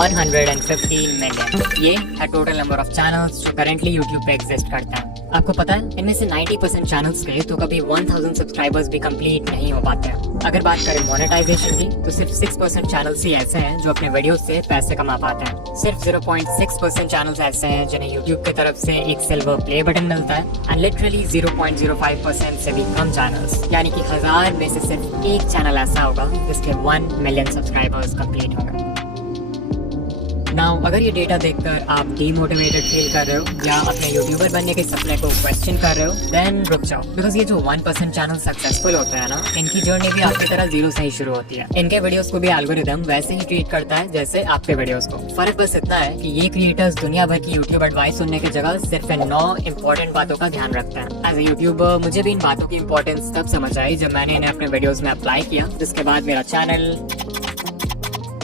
115 million. ये है total number of channels जो करेंटली यूट्यूब पे एग्जिस्ट करते हैं। आपको पता है इनमें से 90% चैनल्स के तो कभी 1000 सब्सक्राइबर्स भी कंप्लीट नहीं हो पाते हैं। अगर बात करें मोनेटाइजेशन की तो सिर्फ 6% चैनल्स ही ऐसे हैं जो अपने वीडियो से पैसे कमा पाते हैं। सिर्फ 0.6% चैनल्स ऐसे हैं जिन्हें यूट्यूब की तरफ से एक सिल्वर प्ले बटन मिलता है एंड लिटरली 0.05% से भी कम चैनल्स, यानी कि 1000 में से सिर्फ एक चैनल ऐसा होगा जिसके 1 मिलियन सब्सक्राइबर्स कंप्लीट होंगे। नाउ अगर ये डेटा देखकर आप डीमोटिवेटेड फील कर रहे हो या अपने यूट्यूबर बनने के सपने को क्वेश्चन कर रहे हो, देन रुक जाओ, बिकॉज ये जो 1% चैनल सक्सेसफुल होते हैं ना, इनकी जर्नी भी आपकी तरह जीरो से ही शुरू होती है। इनके वीडियोस को भी एल्गोरिदम वैसे ही ट्रीट करता है जैसे आपके वीडियोस को। फर्क बस इतना है कि ये क्रिएटर्स दुनिया भर की यूट्यूब एडवाइस सुनने की जगह सिर्फ 9 इंपॉर्टेंट बातों का ध्यान रखते हैं। एज ए यूट्यूबर मुझे भी इन बातों की इंपॉर्टेंस तब समझ आई जब मैंने इन्हें अपने वीडियोस में अप्लाई किया, जिसके बाद मेरा चैनल।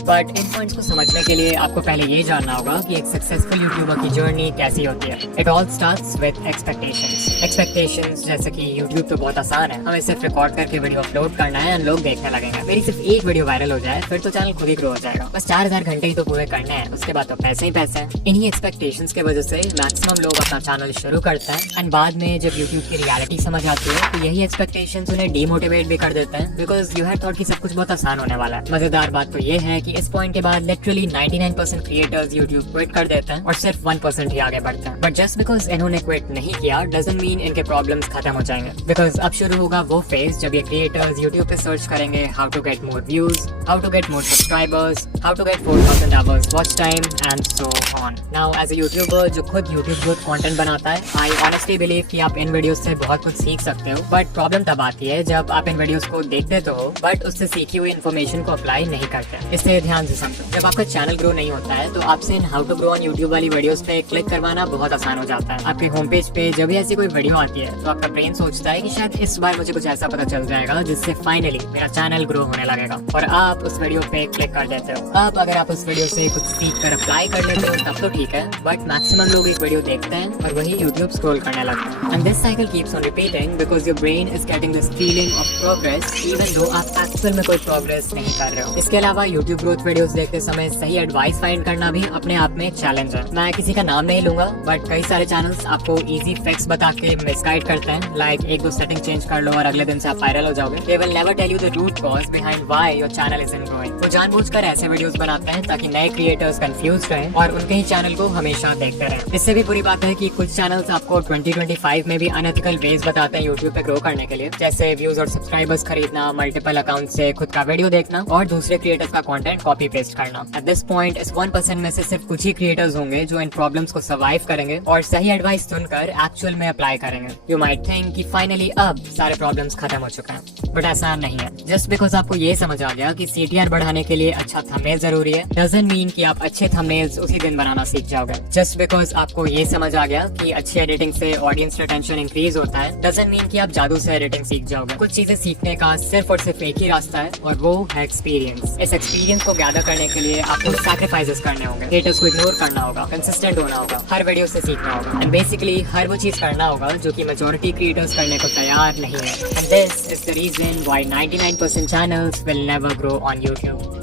बट इन पॉइंट्स को समझने के लिए आपको पहले ये जानना होगा कि एक सक्सेसफुल यूट्यूबर की जर्नी कैसी होती है। It all starts with expectations जैसे कि यूट्यूब तो बहुत आसान है, हमें सिर्फ रिकॉर्ड करके वीडियो अपलोड करना है और लोग देखने लगेंगे। मेरी सिर्फ एक वीडियो वायरल हो जाए फिर तो चैनल खुद ही ग्रो हो जाएगा। बस 4000 घंटे ही तो पूरे करने हैं, उसके बाद तो पैसे ही पैसे हैं। इन्हीं एक्सपेक्टेशंस की वजह से मैक्सिमम लोग अपना चैनल शुरू करते हैं एंड बाद में जब यूट्यूब की रियलिटी समझ आती है तो यही एक्सपेक्टेशंस उन्हें डीमोटिवेट भी कर देते हैं, बिकॉज यू हैड थॉट कि सब कुछ बहुत आसान होने वाला है। मजेदार बात तो ये है कि इस पॉइंट के बाद लिटरली 99% क्रिएटर्स यूट्यूब क्विट कर देते हैं और सिर्फ 1% ही आगे बढ़ते हैं। बट जस्ट बिकॉज इन्होंने क्विट नहीं किया डजंट मीन इनके प्रॉब्लम्स खत्म हो जाएंगे, बिकॉज अब शुरू होगा वो फेज जब ये क्रिएटर्स यूट्यूब पे सर्च करेंगे how to get more views, how to get more subscribers, how to get 4000 hours watch time and so on. Now as a YouTuber जो खुद यूट्यूब ग्रोथ कंटेंट बनाता है, आई ऑनेस्टली बिलीव कि आप इन videos से बहुत कुछ सीख सकते हो। बट प्रॉब्लम तब आती है जब आप इन वीडियोस को देखते तो हो बट उससे सीखी हुई इन्फॉर्मेशन को अप्लाई नहीं करते। इससे ध्यान से समझो, जब आपका चैनल ग्रो नहीं होता है तो आपसे इन how to grow on YouTube वाली वीडियोस पे क्लिक करवाना बहुत आसान हो जाता है। आपके होम पेज पे जब भी ऐसी कोई वीडियो आती है तो आपका ब्रेन सोचता है कि शायद इस बार मुझे कुछ ऐसा पता चल जाएगा जिससे फाइनली मेरा चैनल ग्रो होने लगेगा, और आप उस वीडियो पे क्लिक कर देते हो। अब अगर आप उस वीडियो से कुछ सीख कर अप्लाई कर लेते हो तब तो ठीक है, बट मैक्सिमम लोग एक वीडियो देखते हैं और वही यूट्यूब स्क्रॉल करने लगते हैं and this cycle keeps on repeating because your brain is getting this feeling of progress even though आप एक्चुअल में कोई प्रोग्रेस नहीं कर रहे हो। इसके अलावा यूट्यूब ग्रोथ वीडियोस देखते समय सही एडवाइस फाइंड करना भी अपने आप में चैलेंज है। मैं किसी का नाम नहीं लूंगा बट कई सारे चैनल्स आपको इजी फिक्स बता के मिसगाइड करते हैं, लाइक एक दो सेटिंग चेंज कर लो और अगले दिन से आप वायरल हो जाओगे। They will never tell you the root cause behind why your channel isn't growing। वो जानबूझकर ऐसे वीडियोस बनाते हैं ताकि नए क्रिएटर्स कंफ्यूज रहें और उनके ही चैनल को हमेशा देखते रहें। इससे भी बुरी बात है कि कुछ चैनल्स आपको 2025 में भी अनएथिकल वेज बताते हैं यूट्यूब पे ग्रो करने के लिए, जैसे व्यूज और सब्सक्राइबर्स खरीदना, मल्टीपल अकाउंट से खुद का वीडियो देखना और दूसरे क्रिएटर्स का कंटेंट कॉपी पेस्ट करना। एट दिस पॉइंट इस 1% में से सिर्फ कुछ ही क्रिएटर्स होंगे जो इन प्रॉब्लम्स को सर्वाइव करेंगे और सही एडवाइस सुनकर एक्चुअल में अप्लाई करेंगे। यू माइट थिंक कि फाइनली अब सारे प्रॉब्लम्स खत्म हो चुके हैं, बट ऐसा नहीं है। जस्ट बिकॉज आपको ये समझ आ गया कि CTR बढ़ाने के लिए अच्छा थंबनेल जरूरी है डजंट मीन कि आप अच्छे थंबनेल्स उसी दिन बनाना सीख जाओगे। जस्ट बिकॉज आपको ये समझ आ गया कि अच्छी एडिटिंग से ऑडियंस रिटेंशन इंक्रीज होता है डजंट मीन कि आप जादू से एडिटिंग सीख जाओगे। कुछ चीजें सीखने का सिर्फ और सिर्फ एक ही रास्ता है और वो है एक्सपीरियंस। इस एक्सपीरियंस को गैदर करने के लिए आपको सैक्रिफाइसेस करने होंगे, हेटर्स को इग्नोर करना होगा, कंसिस्टेंट होना होगा, हर वीडियो से सीखना होगा एंड बेसिकली हर वो चीज करना होगा जो कि मेजॉरिटी क्रिएटर्स करने को तैयार नहीं है। And this is the reason why 99% channels will never grow on YouTube.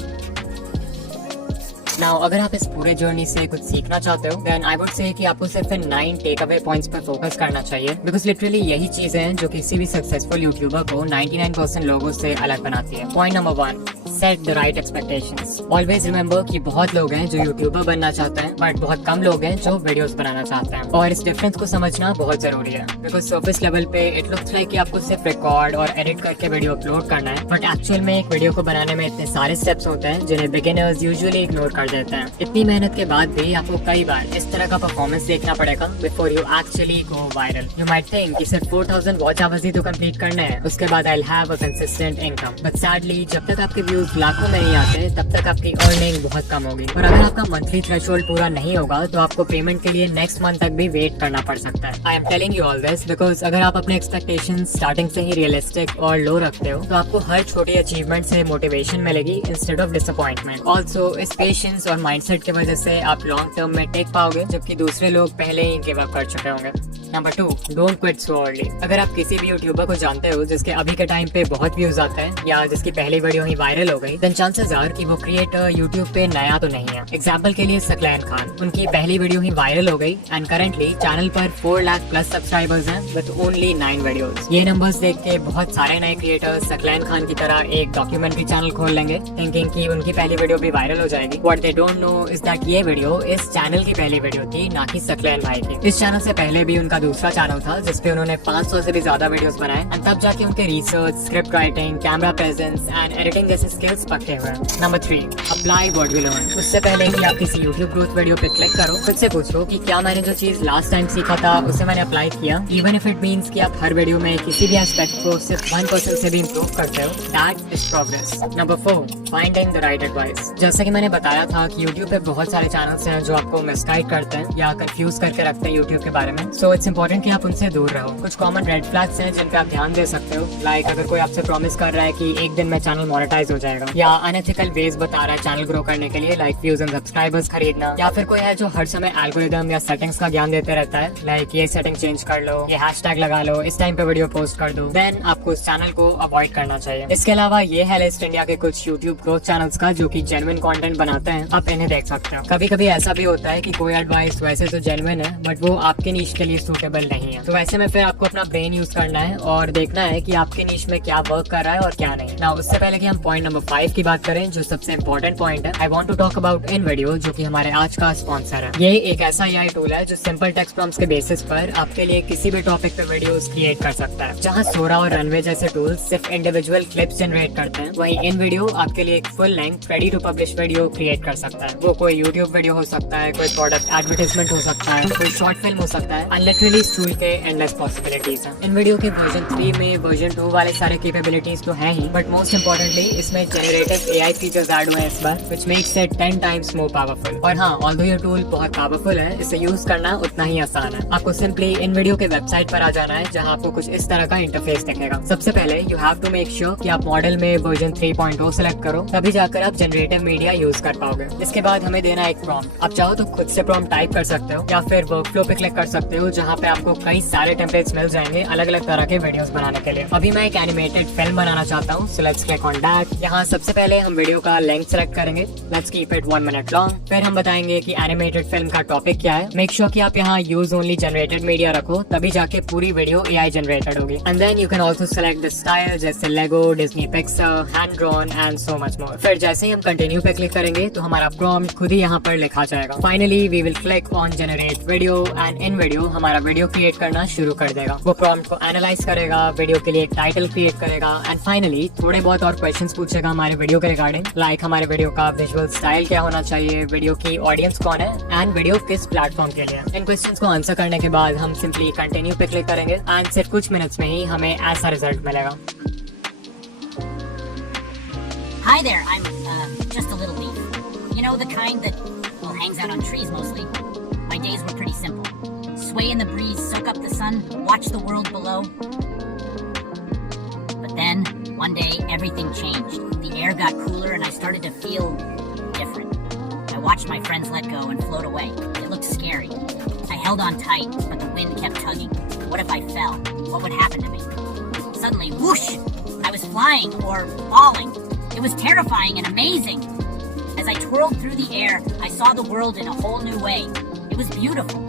Now अगर आप इस पूरे जर्नी से कुछ सीखना चाहते हो देन आई वुड से कि आपको सिर्फ 9 टेक अवे पॉइंट्स पर फोकस करना चाहिए, बिकॉज लिटरली यही चीजें हैं जो किसी भी सक्सेसफुल यूट्यूबर को 99% लोगों से अलग बनाती है। Point number 1, set the right expectations. Always remember कि बहुत लोग हैं जो यूट्यूबर बनना चाहते हैं बट बहुत कम लोग हैं जो वीडियोस बनाना चाहते हैं, और इस डिफरेंस को समझना बहुत जरूरी है। बिकॉज सर्फेस लेवल पे इट लुक्स लाइक कि आपको सिर्फ रिकॉर्ड और एडिट करके वीडियो अपलोड करना है, बट एक्चुअल में एक वीडियो को बनाने में इतने सारे स्टेप्स होते हैं जिन्हें बिगिनर्स यूजुअली इग्नोर कर देते हैं। इतनी मेहनत के बाद भी आपको कई बार इस तरह का परफॉर्मेंस देखना पड़ेगा before you actually go viral. You might think कि सिर्फ 4000 वॉच आवर्स ही तो कंप्लीट करना है, उसके बाद I will have a consistent income, but sadly जब तक आपके व्यूज लाखों में नहीं आते तब तक आपकी अर्निंग बहुत कम होगी। और अगर आपका मंथली थ्रेशोल्ड पूरा नहीं होगा तो आपको पेमेंट के लिए नेक्स्ट मंथ तक भी वेट करना पड़ सकता है। I am telling you all this because अगर आप अपने एक्सपेक्टेशंस स्टार्टिंग से ही रियलिस्टिक और लो रखते हो तो आपको हर छोटी अचीवमेंट से मोटिवेशन मिलेगी इंस्टेड ऑफ डिसअपॉइंटमेंट। ऑल्सो इस पेशेंस और माइंडसेट की वजह से आप लॉन्ग टर्म में टेक पाओगे जबकि दूसरे लोग पहले ही गिव अप कर चुके होंगे। Number 2, don't quit so early. अगर आप किसी भी यूट्यूबर को जानते हो जिसके अभी के टाइम पे बहुत व्यूज आते हैं या जिसकी पहली वीडियो ही वायरल हो गई, देन चांसेस आर कि वो क्रिएटर यूट्यूब पे नया तो नहीं है। एग्जाम्पल के लिए सकलैन खान, उनकी पहली वीडियो ही वायरल हो गई एंड करेंटली चैनल पर 4 लाख प्लस सब्सक्राइबर्स हैं विद ओनली 9 वीडियोस। ये नंबर्स देख के बहुत सारे नए क्रिएटर्स सकलैन खान की तरह एक डॉक्यूमेंट्री चैनल खोल लेंगे थिंकिंग कि उनकी पहली वीडियो भी वायरल हो जाएगी। What they don't know is that ये वीडियो इस चैनल की पहली वीडियो थी, ना कि सकलैन भाई की। इस चैनल से पहले भी उनका दूसरा चैनल था जिसपे उन्होंने 500 से भी ज्यादा वीडियोस बनाए एंड तब जाके उनके research, script writing, camera presence and editing जैसे स्किल्स पक्के हुए। Number 3, apply what we learn. उससे पहले कि आप किसी यूट्यूब ग्रोथ वीडियो पे क्लिक करो, खुद से पूछो कि क्या मैंने जो चीज लास्ट टाइम सीखा था उसे मैंने अप्लाई किया, इवन इफ इट मींस कि आप हर वीडियो में किसी भी एस्पेक्ट को सिर्फ 1% से भी इम्प्रूव करते हो, that is progress. Number 4, finding the right advice. जैसा कि मैंने बताया था कि यूट्यूब पे बहुत सारे चैनल्स हैं जो आपको मिसगाइड करते हैं या कंफ्यूज करके रखते हैं यूट्यूब के बारे में, सो इट्स इंपॉर्टेंट कि आप उनसे दूर रहो। कुछ कॉमन रेड फ्लैग्स हैं जिन पे आप ध्यान दे सकते हो, लाइक अगर कोई आपसे प्रॉमिस कर रहा है कि एक दिन में चैनल मोनेटाइज हो जाएगा, या अनएथिकल वेज बता रहा है चैनल ग्रो करने के लिए लाइक व्यूज एंड सब्सक्राइबर्स खरीदना, या फिर कोई है जो हर समय एल्गोरिदम या सेटिंग्स का ज्ञान देते रहता है, लाइक ये सेटिंग चेंज कर लो, ये हैशटैग लगा लो, इस टाइम पे वीडियो पोस्ट कर दो, देन आपको उस चैनल को अवॉइड करना चाहिए। इसके अलावा ये है लिस्ट इंडिया के कुछ यूट्यूब ग्रोथ चैनल्स का जो कि जेन्युइन कंटेंट बनाते हैं, आप इन्हें देख सकते हो। कभी कभी ऐसा भी होता है कि कोई एडवाइस वैसे तो जेन्युइन है बट वो आपके नीश के लिए सूटेबल नहीं है, तो वैसे में फिर आपको अपना ब्रेन यूज करना है और देखना है कि आपके नीश में क्या वर्क कर रहा है और क्या नहीं। ना उससे पहले कि हम पॉइंट नंबर 5 की बात करें जो सबसे इंपॉर्टेंट पॉइंट है, I want to talk about in video, जो कि हमारे आज का स्पॉन्सर है। ये एक ऐसा एआई टूल है जो सिंपल टेक्स्ट प्रॉम्प्ट्स के बेसिस पर आपके लिए किसी भी टॉपिक पे वीडियोस क्रिएट कर सकता है। जहाँ सोरा और रनवे जैसे टूल्स सिर्फ इंडिविजुअल क्लिप्स जनरेट करते हैं, वहीं इन वीडियो आपके लिए एक full length ready to publish video create कर सकता है। वो कोई यूट्यूब वीडियो हो सकता है, कोई प्रोडक्ट एडवर्टाइजमेंट हो सकता है, कोई शॉर्ट फिल्म हो सकता है। लिटरली इस टूल के एंडलेस पॉसिबिलिटीज हैं। इन वीडियो के वर्जन 3 में वर्जन 2 वाले सारे कैपेबिलिटीज तो हैं ही, बट मोस्ट इंपॉर्टेंटली इसमें जनरेटिव एआई फीचर्स ऐड हुए हैं इस बार, which makes it 10 times more powerful. और हाँ, ऑल्दो ये टूल बहुत पावरफुल है, इसे यूज करना उतना ही आसान है। आपको सिंपली इन वीडियो के वेबसाइट पर आ जाना है जहाँ आपको कुछ इस तरह का इंटरफेस दिखेगा। सबसे पहले you have to make sure कि आप मॉडल में वर्जन 3.0 सेलेक्ट करो, तभी जाकर आप जनरेटिव मीडिया यूज कर पाओगे। इसके बाद हमें देना एक प्रॉम्प्ट। आप चाहो तो खुद से प्रॉम्प्ट टाइप कर सकते हो या फिर वर्कफ्लो पे क्लिक कर सकते हो जहाँ पे आपको कई सारे टेम्पलेट्स मिल जाएंगे अलग अलग तरह के वीडियोस बनाने के लिए। अभी मैं एक एनिमेटेड फिल्म बनाना चाहता हूँ, so let's click on that. यहाँ सबसे पहले हम वीडियो का लेंथ सेलेक्ट करेंगे, let's keep it 1 minute long. फिर हम बताएंगे कि एनिमेटेड फिल्म का टॉपिक क्या है। मेक श्योर कि आप यहाँ यूज ओनली जनरेटेड मीडिया रखो, तभी जाके पूरी वीडियो एआई जनरेटेड होगी। And then you can also select the style, जैसे Lego, Disney Pixar, hand drawn and so much more. फिर जैसे ही हम कंटिन्यू पे क्लिक करेंगे तो हमारा प्रॉम्प्ट खुद ही यहाँ पर लिखा जाएगा। Finally we will click on generate video and in video हमारा वीडियो क्रिएट करना शुरू कर देगा। वो प्रॉम्प्ट को एनालाइज करेगा, वीडियो के लिए एक टाइटल क्रिएट करेगा एंड फाइनली थोड़े बहुत और क्वेश्चंस पूछेगा हमारे वीडियो के रिगार्डिंग, लाइक हमारे वीडियो का विजुअल स्टाइल क्या होना चाहिए, वीडियो की ऑडियंस कौन है एंड वीडियो किस प्लेटफॉर्म के लिए। इन क्वेश्चंस को आंसर करने के बाद हम सिंपली कंटिन्यू पे क्लिक करेंगे एंड सिर्फ कुछ मिनट्स में ही हमें ऐसा रिजल्ट मिलेगा। Hi there, I'm just a little leaf. You know, the kind that, well, hangs out on trees mostly. My days were pretty simple. Sway in the breeze, soak up the sun, watch the world below. But then, one day, everything changed. The air got cooler and I started to feel different. I watched my friends let go and float away. It looked scary. I held on tight, but the wind kept tugging. What if I fell? What would happen to me? Suddenly, whoosh! I was flying or falling. It was terrifying and amazing. As I twirled through the air, I saw the world in a whole new way. It was beautiful.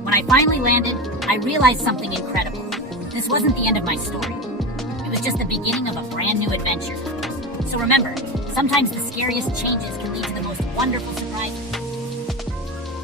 When I finally landed, I realized something incredible. This wasn't the end of my story. It was just the beginning of a brand new adventure. So remember, sometimes the scariest changes can lead to the most wonderful surprises.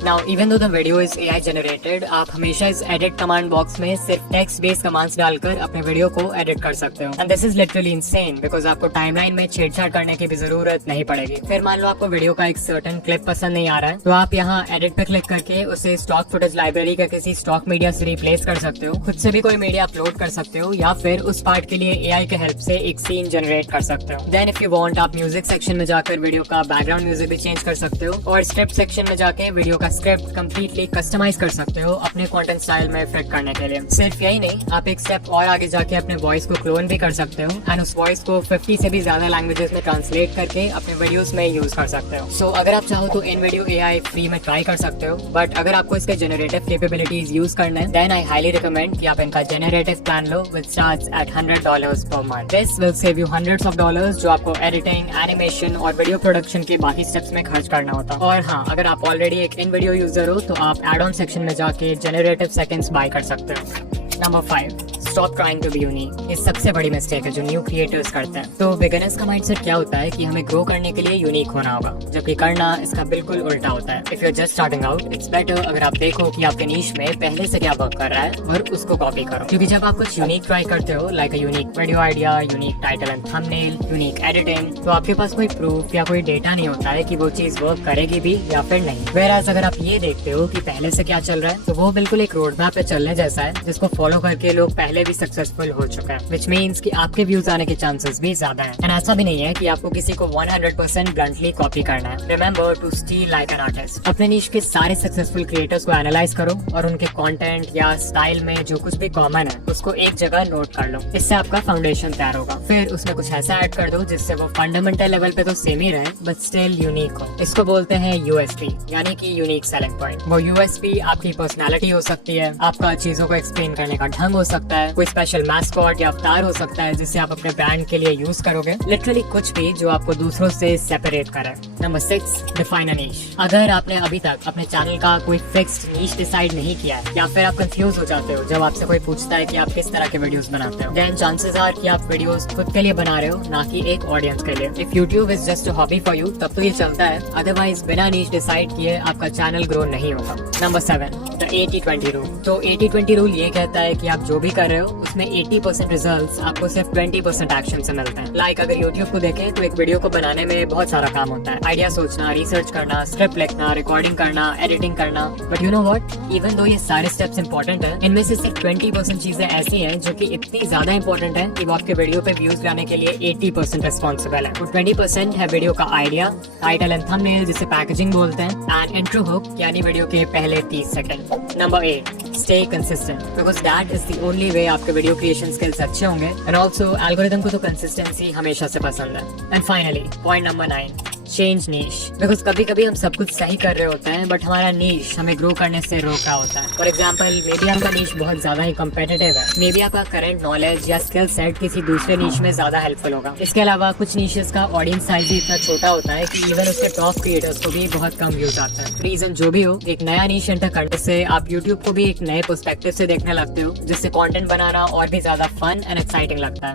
Now, even though the video is AI generated, आप हमेशा इस edit command box में सिर्फ text based commands डालकर अपने video को edit कर सकते हो। And this is literally insane because आपको timeline में छेड़छाड़ करने की भी जरूरत नहीं पड़ेगी। फिर मान लो आपको वीडियो का एक certain clip पसंद नहीं आ रहा है, तो आप यहाँ edit पे क्लिक करके उसे stock footage library का किसी stock media से replace कर सकते हो, खुद से भी कोई मीडिया अपलोड कर सकते हो या फिर उस पार्ट के लिए AI के हेल्प से एक सीन जनरेट कर सकते हो। देन इफ यू वांट, आप म्यूजिक सेक्शन में जाकर वीडियो का बैकग्राउंड म्यूजिक भी चेंज कर सकते हो और स्क्रिप्ट सेक्शन में जाके वीडियो का आपका स्क्रिप्ट कंप्लीटली कस्टमाइज कर सकते हो अपने कंटेंट स्टाइल में फिट करने के लिए। सिर्फ यही नहीं, आप एक स्टेप और आगे जाके अपने वॉइस को क्लोन भी कर सकते हो एंड उस वॉइस को 50 से भी ज्यादा लैंग्वेजेस में ट्रांसलेट करके अपने वीडियोस में यूज कर सकते हो। सो अगर आप चाहो तो इन वीडियो AI फ्री में ट्राई कर सकते हो, बट अगर आपको इसके जनरेटिव कैपेबिलिटीज यूज करना है देन आई हाईली रिकमेंड कि आप इनका generative plan low with starts at $100 per month. This will save you hundreds of dollars जो आपको एडिटिंग, एनिमेशन और वीडियो प्रोडक्शन के बाकी स्टेप्स में खर्च करना होता है। और हाँ, अगर आप ऑलरेडी एक इन वीडियो यूजर हो तो आप एड ऑन सेक्शन में जाके जनरेटिव सेकंड्स बाय कर सकते हो। Number 5, stop trying to be unique. ये सबसे बड़ी मिस्टेक है जो न्यू क्रिएटर्स करते हैं। तो बिगिनर्स का माइंडसेट क्या होता है कि हमें ग्रो करने के लिए यूनिक होना होगा, जबकि करना इसका बिल्कुल उल्टा होता है। If you are just starting out, it's better अगर आप देखो कि आपके नीश में पहले से क्या वर्क कर रहा है और उसको कॉपी करो। क्योंकि जब आप कुछ यूनिक ट्राई करते हो, like a unique video idea, unique title and thumbnail, unique editing, तो आपके पास कोई प्रूफ या कोई डेटा नहीं होता है कि वो चीज वर्क करेगी भी या फिर नहीं। Whereas अगर आप ये देखते हो कि पहले से क्या चल रहा है, तो वो बिल्कुल एक रोड मैप पे चलने जैसा है जिसको फॉलो करके लोग पहले भी सक्सेसफुल हो चुके हैं, which means कि आपके व्यूज आने के चांसेस भी ज्यादा हैं। एंड ऐसा भी नहीं है कि आपको किसी को 100% ब्लंटली कॉपी करना है। Remember to steal like an artist. अपने नीश के सारे सक्सेसफुल क्रिएटर्स को एनालाइज करो और उनके कंटेंट या स्टाइल में जो कुछ भी कॉमन है उसको एक जगह नोट कर लो। इससे आपका फाउंडेशन तैयार होगा। फिर उसमें कुछ ऐसा ऐड कर दो जिससे वो फंडामेंटल लेवल पे तो सेम ही रहे बट स्टिल यूनिक हो। इसको बोलते हैं USP, यानी कि यूनिक सेलिंग पॉइंट। वो USP आपकी पर्सनैलिटी हो सकती है, आपका चीजों को एक्सप्लेन करने का ढंग हो सकता है, कोई स्पेशल मैस्कॉट या अवतार हो सकता है जिसे आप अपने ब्रांड के लिए यूज करोगे। लिटरली कुछ भी जो आपको दूसरों से सेपरेट करे। नंबर 6, डिफाइन अ नीश। अगर आपने अभी तक अपने चैनल का कोई फिक्स्ड नीश डिसाइड नहीं किया है या फिर आप कंफ्यूज हो जाते हो जब आपसे कोई पूछता है कि आप किस तरह के वीडियोस बनाते हो, देन चांसेस आर कि आप वीडियोस खुद के लिए बना रहे हो, ना कि एक ऑडियंस के लिए। If YouTube is just a hobby for you, तब तो ये चलता है, अदरवाइज बिना नीश डिसाइड किए आपका चैनल ग्रो नहीं होगा। Number 7, the 80-20 rule. तो 80-20 रूल ये कहता है कि आप जो भी कर रहे हो उसमें 80% रिजल्ट्स आपको सिर्फ 20% एक्शन से मिलते हैं। लाइक अगर यूट्यूब को देखें तो एक वीडियो को बनाने में बहुत सारा काम होता है, आइडिया सोचना, रिसर्च करना, स्क्रिप्ट लिखना, रिकॉर्डिंग करना, एडिटिंग करना। But you know what, even though ये सारे स्टेप्स इंपॉर्टेंट है, इनमें से सिर्फ 20% चीजें ऐसी हैं जो कि इतनी ज्यादा इंपॉर्टेंट है कि वो आपके वीडियो पे व्यूज लाने के लिए 80% रिस्पॉन्सिबल है। और 20% है वीडियो का आइडिया, टाइटल एंड थंबनेल जिसे पैकेजिंग बोलते हैं, एंड इंट्रो हुक यानी वीडियो के पहले 30 second. Number 8, stay consistent, because that is the only way आपके वीडियो क्रिएशन स्किल्स अच्छे होंगे। एंड ऑल्सो एल्गोरिथम को तो कंसिस्टेंसी हमेशा से पसंद है। And finally point number 9, change niche. Because कभी कभी हम सब कुछ सही कर रहे होते हैं बट हमारा नीश हमें ग्रो करने से रोक रहा होता है। फॉर एग्जाम्पल, मे बी आपका नीश बहुत ज्यादा ही कम्पिटिटिव है, मे बी आपका करंट नॉलेज या स्किल सेट किसी दूसरे नीश में ज्यादा हेल्पफुल होगा। इसके अलावा कुछ नीशेस का ऑडियंस साइज भी इतना छोटा होता है कि इवन उसके टॉप क्रिएटर्स को भी बहुत कम व्यूज आता है। रीजन जो भी हो, एक नया नीश एंटर करने से आप यूट्यूब को भी एक नए पर्सपेक्टिव से देखने लगते हो, जिससे कंटेंट बनाना और भी ज्यादा फन एंड एक्साइटिंग लगता है।